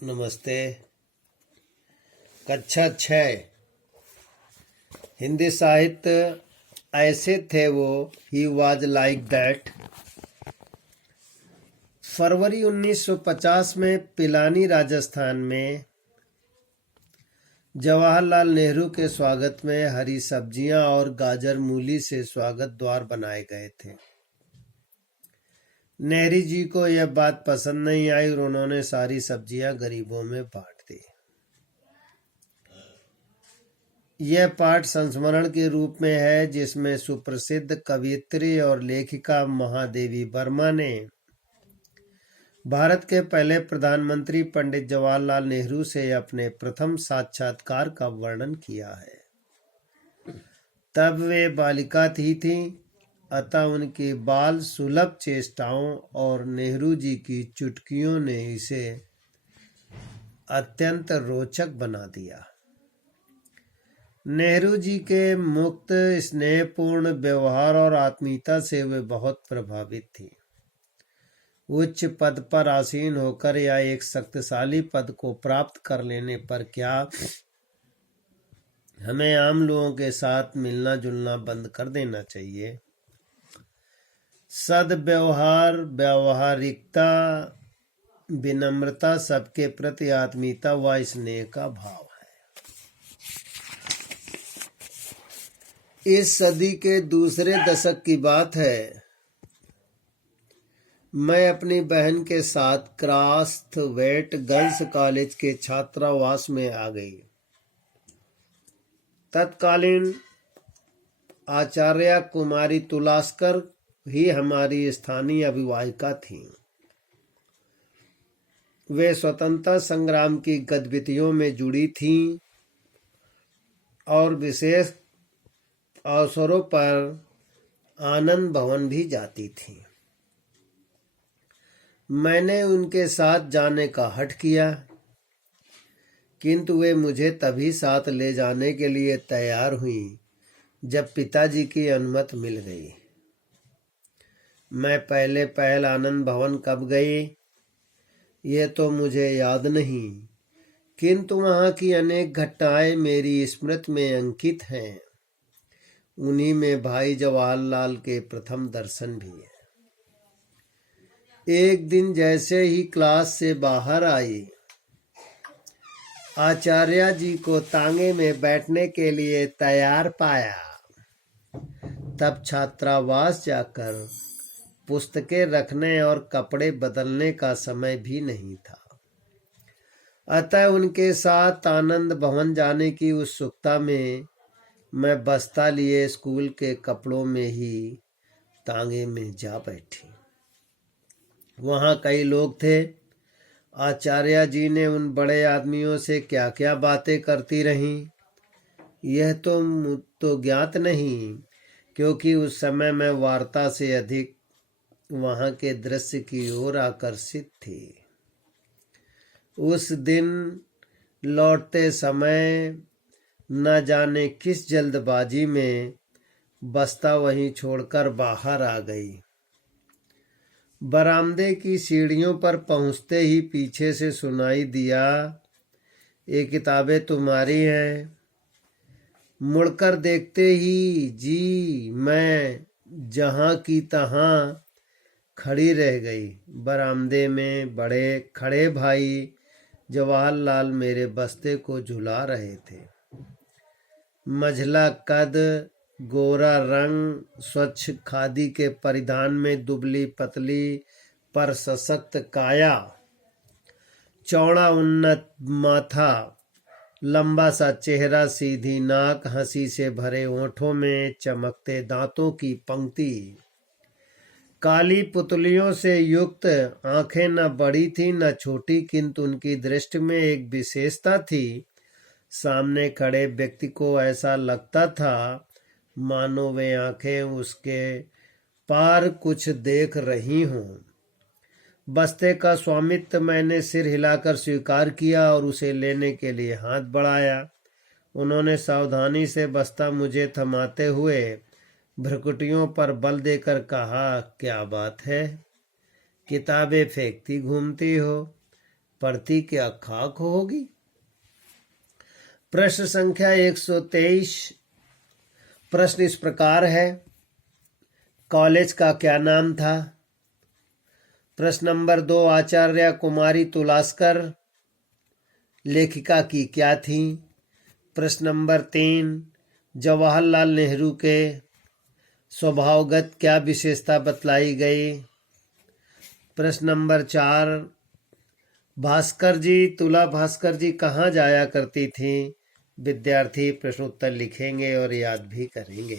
नमस्ते। कक्षा 6 हिंदी साहित्य ऐसे थे वो, ही वाज लाइक दैट। फरवरी 1950 में पिलानी, राजस्थान में जवाहरलाल नेहरू के स्वागत में हरी सब्जियां और गाजर मूली से स्वागत द्वार बनाए गए थे। नेहरू जी को यह बात पसंद नहीं आई और उन्होंने सारी सब्जियां गरीबों में बांट दी। यह पाठ संस्मरण के रूप में है, जिसमें सुप्रसिद्ध कवयित्री और लेखिका महादेवी वर्मा ने भारत के पहले प्रधानमंत्री पंडित जवाहरलाल नेहरू से अपने प्रथम साक्षात्कार का वर्णन किया है। तब वे बालिका थीं, अतः उनकी बाल सुलभ चेष्टाओं और नेहरू जी की चुटकियों ने इसे अत्यंत रोचक बना दिया। नेहरू जी के मुक्त, स्नेहपूर्ण व्यवहार और आत्मीयता से वे बहुत प्रभावित थी। उच्च पद पर आसीन होकर या एक शक्तिशाली पद को प्राप्त कर लेने पर क्या हमें आम लोगों के साथ मिलना जुलना बंद कर देना चाहिए? सद्व्यवहार, व्यावहारिकता, विनम्रता, सबके प्रति आत्मीयता व स्नेह का भाव है। इस सदी के दूसरे दशक की बात है। मैं अपनी बहन के साथ क्रास्थवेट गर्ल्स कॉलेज के छात्रावास में आ गई। तत्कालीन आचार्य कुमारी तुलास्कर ही हमारी स्थानीय अभिभाविका थीं। वे स्वतंत्रता संग्राम की गतिविधियों में जुड़ी थीं और विशेष अवसरों पर आनंद भवन भी जाती थीं। मैंने उनके साथ जाने का हठ किया, किंतु वे मुझे तभी साथ ले जाने के लिए तैयार हुईं जब पिताजी की अनुमति मिल गई। मैं पहल आनंद भवन कब गई ये तो मुझे याद नहीं, किंतु वहाँ की अनेक घटनाएं मेरी स्मृति में अंकित हैं। उन्हीं में भाई जवाहरलाल के प्रथम दर्शन भी है। एक दिन जैसे ही क्लास से बाहर आई, आचार्य जी को तांगे में बैठने के लिए तैयार पाया। तब छात्रावास जाकर पुस्तकें रखने और कपड़े बदलने का समय भी नहीं था, अतः उनके साथ आनंद भवन जाने की उत्सुकता में मैं बस्ता लिए स्कूल के कपड़ों में ही तांगे में जा बैठी। वहाँ कई लोग थे। आचार्य जी ने उन बड़े आदमियों से क्या क्या बातें करती रहीं, यह तो ज्ञात नहीं, क्योंकि उस समय मैं वार्ता से अधिक वहाँ के दृश्य की ओर आकर्षित थी। उस दिन लौटते समय न जाने किस जल्दबाजी में बस्ता वहीं छोड़कर बाहर आ गई। बरामदे की सीढ़ियों पर पहुंचते ही पीछे से सुनाई दिया, ये किताबें तुम्हारी हैं। मुड़कर देखते ही जी मैं जहां की तहां खड़ी रह गई। बरामदे में बड़े खड़े भाई जवाहरलाल मेरे बस्ते को झुला रहे थे। मझला कद, गोरा रंग, स्वच्छ खादी के परिधान में दुबली पतली पर सशक्त काया, चौड़ा उन्नत माथा, लंबा सा चेहरा, सीधी नाक, हंसी से भरे होठों में चमकते दांतों की पंक्ति, काली पुतलियों से युक्त आंखें न बड़ी थी न छोटी, किंतु उनकी दृष्टि में एक विशेषता थी। सामने खड़े व्यक्ति को ऐसा लगता था मानो वे आंखें उसके पार कुछ देख रही हों। बस्ते का स्वामित्व मैंने सिर हिलाकर स्वीकार किया और उसे लेने के लिए हाथ बढ़ाया। उन्होंने सावधानी से बस्ता मुझे थमाते हुए भ्रुकुटियों पर बल देकर कहा, क्या बात है, किताबें फेंकती घूमती हो? पढ़ती क्या खाक होगी। प्रश्न संख्या 123। प्रश्न इस प्रकार है, कॉलेज का क्या नाम था। प्रश्न नंबर 2, आचार्य कुमारी तुलास्कर लेखिका की क्या थी। प्रश्न नंबर 3, जवाहरलाल नेहरू के स्वभावगत क्या विशेषता बतलाई गई। प्रश्न नंबर 4, तुला भास्कर जी कहाँ जाया करती थी। विद्यार्थी प्रश्न उत्तर लिखेंगे और याद भी करेंगे।